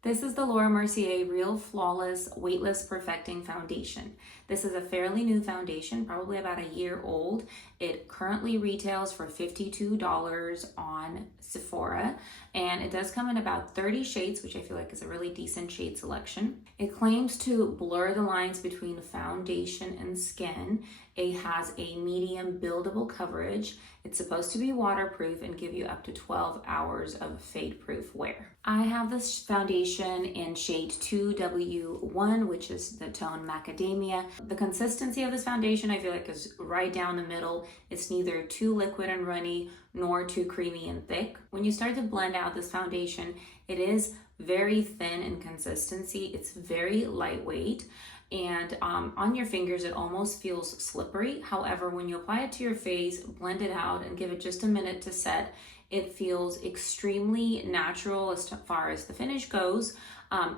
This is the Laura Mercier Real Flawless Weightless Perfecting Foundation. This is a fairly new foundation, probably about a year old. It currently retails for $52 on Sephora, and it does come in about 30 shades, which I feel like is a really decent shade selection. It claims to blur the lines between foundation and skin. It has a medium buildable coverage. It's supposed to be waterproof and give you up to 12 hours of fade-proof wear. I have this foundation in shade 2W1, which is the tone Macadamia. The consistency of this foundation I feel like is right down the middle. It's neither too liquid and runny nor too creamy and thick. When you start to blend out this foundation, it is very thin in consistency. It's very lightweight. And on your fingers, it almost feels slippery. However, when you apply it to your face, blend it out and give it just a minute to set, it feels extremely natural as far as the finish goes.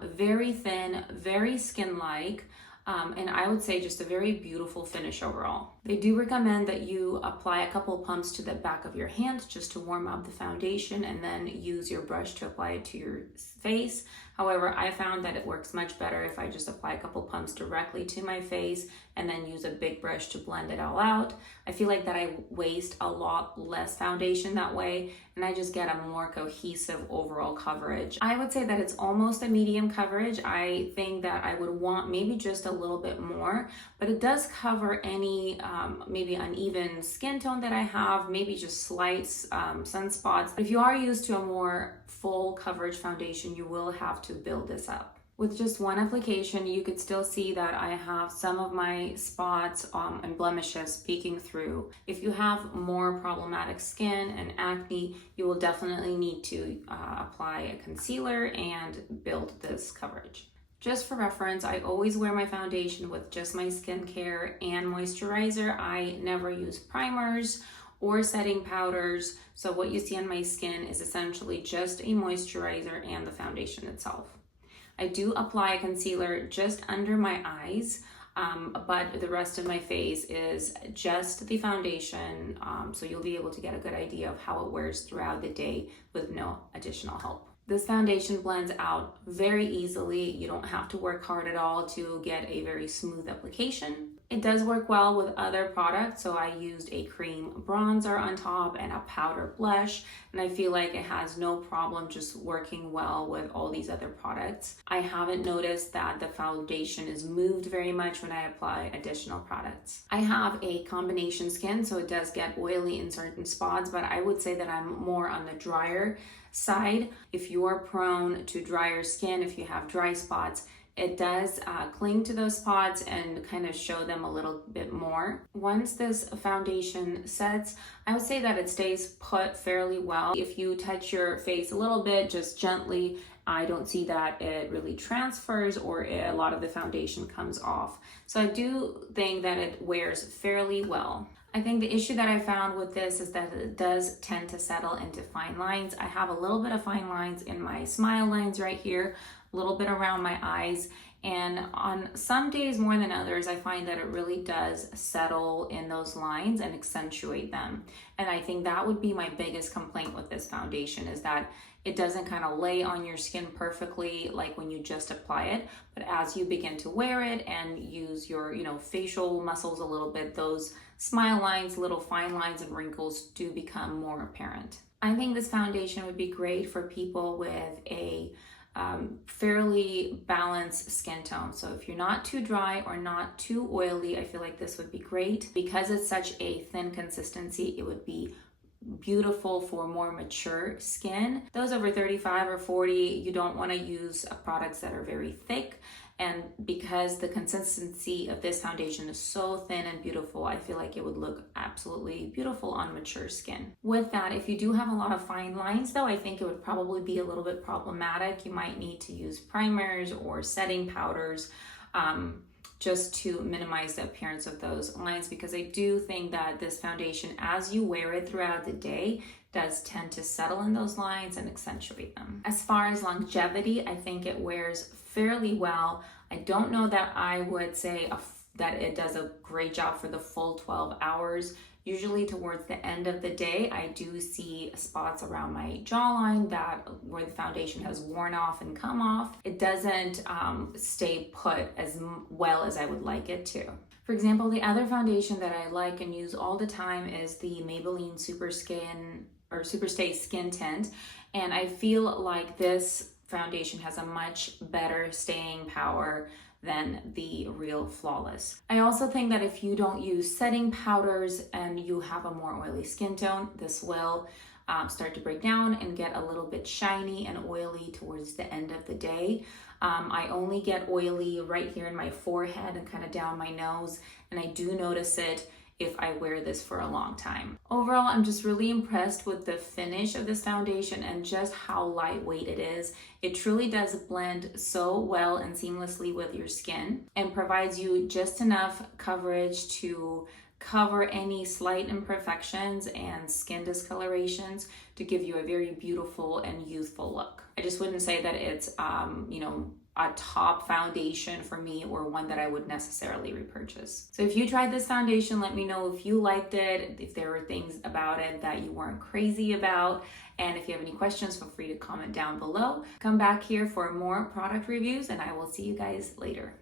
Very thin, very skin-like. And I would say just a very beautiful finish overall. They do recommend that you apply a couple of pumps to the back of your hand just to warm up the foundation and then use your brush to apply it to your face. However, I found that it works much better if I just apply a couple pumps directly to my face and then use a big brush to blend it all out. I feel like that I waste a lot less foundation that way, and I just get a more cohesive overall coverage. I would say that it's almost a medium coverage. I think that I would want maybe just a little bit more, but it does cover any maybe uneven skin tone that I have, maybe just slight sunspots. If you are used to a more full coverage foundation, you will have to build this up. With just one application, you could still see that I have some of my spots and blemishes peeking through. If you have more problematic skin and acne, you will definitely need to apply a concealer and build this coverage. Just for reference, I always wear my foundation with just my skincare and moisturizer. I never use primers or setting powders. So what you see on my skin is essentially just a moisturizer and the foundation itself. I do apply a concealer just under my eyes, but the rest of my face is just the foundation. So you'll be able to get a good idea of how it wears throughout the day with no additional help. This foundation blends out very easily. You don't have to work hard at all to get a very smooth application. It does work well with other products, so I used a cream bronzer on top and a powder blush, and I feel like it has no problem just working well with all these other products. I haven't noticed that the foundation is moved very much when I apply additional products. I have a combination skin, so it does get oily in certain spots, but I would say that I'm more on the drier side. If you are prone to drier skin, if you have dry spots, it does cling to those spots and kind of show them a little bit more. Once this foundation sets, I would say that it stays put fairly well. If you touch your face a little bit, just gently, I don't see that it really transfers or a lot of the foundation comes off. So I do think that it wears fairly well. I think the issue that I found with this is that it does tend to settle into fine lines. I have a little bit of fine lines in my smile lines right here, a little bit around my eyes, and on some days more than others, I find that it really does settle in those lines and accentuate them. And I think that would be my biggest complaint with this foundation, is that it doesn't kind of lay on your skin perfectly like when you just apply it, but as you begin to wear it and use your, facial muscles a little bit, those smile lines, little fine lines and wrinkles do become more apparent. I think this foundation would be great for people with a fairly balanced skin tone. So if you're not too dry or not too oily, I feel like this would be great. Because it's such a thin consistency, it would be beautiful for more mature skin. Those over 35 or 40, you don't want to use products that are very thick. And because the consistency of this foundation is so thin and beautiful, I feel like it would look absolutely beautiful on mature skin. With that, if you do have a lot of fine lines though, I think it would probably be a little bit problematic. You might need to use primers or setting powders just to minimize the appearance of those lines, because I do think that this foundation, as you wear it throughout the day, does tend to settle in those lines and accentuate them. As far as longevity, I think it wears fairly well. I don't know that I would say that it does a great job for the full 12 hours. Usually towards the end of the day, I do see spots around my jawline that where the foundation has worn off and come off. It doesn't stay put as well as I would like it to. For example, the other foundation that I like and use all the time is the Maybelline Super Stay Skin Tint. And I feel like this foundation has a much better staying power than the Real Flawless. I also think that if you don't use setting powders and you have a more oily skin tone, this will start to break down and get a little bit shiny and oily towards the end of the day. I only get oily right here in my forehead and kind of down my nose, and I do notice it if I wear this for a long time. Overall, I'm just really impressed with the finish of this foundation and just how lightweight it is. It truly does blend so well and seamlessly with your skin and provides you just enough coverage to cover any slight imperfections and skin discolorations to give you a very beautiful and youthful look. I just wouldn't say that it's, a top foundation for me or one that I would necessarily repurchase. So if you tried this foundation, let me know if you liked it, if there were things about it that you weren't crazy about. And if you have any questions, feel free to comment down below. Come back here for more product reviews, and I will see you guys later.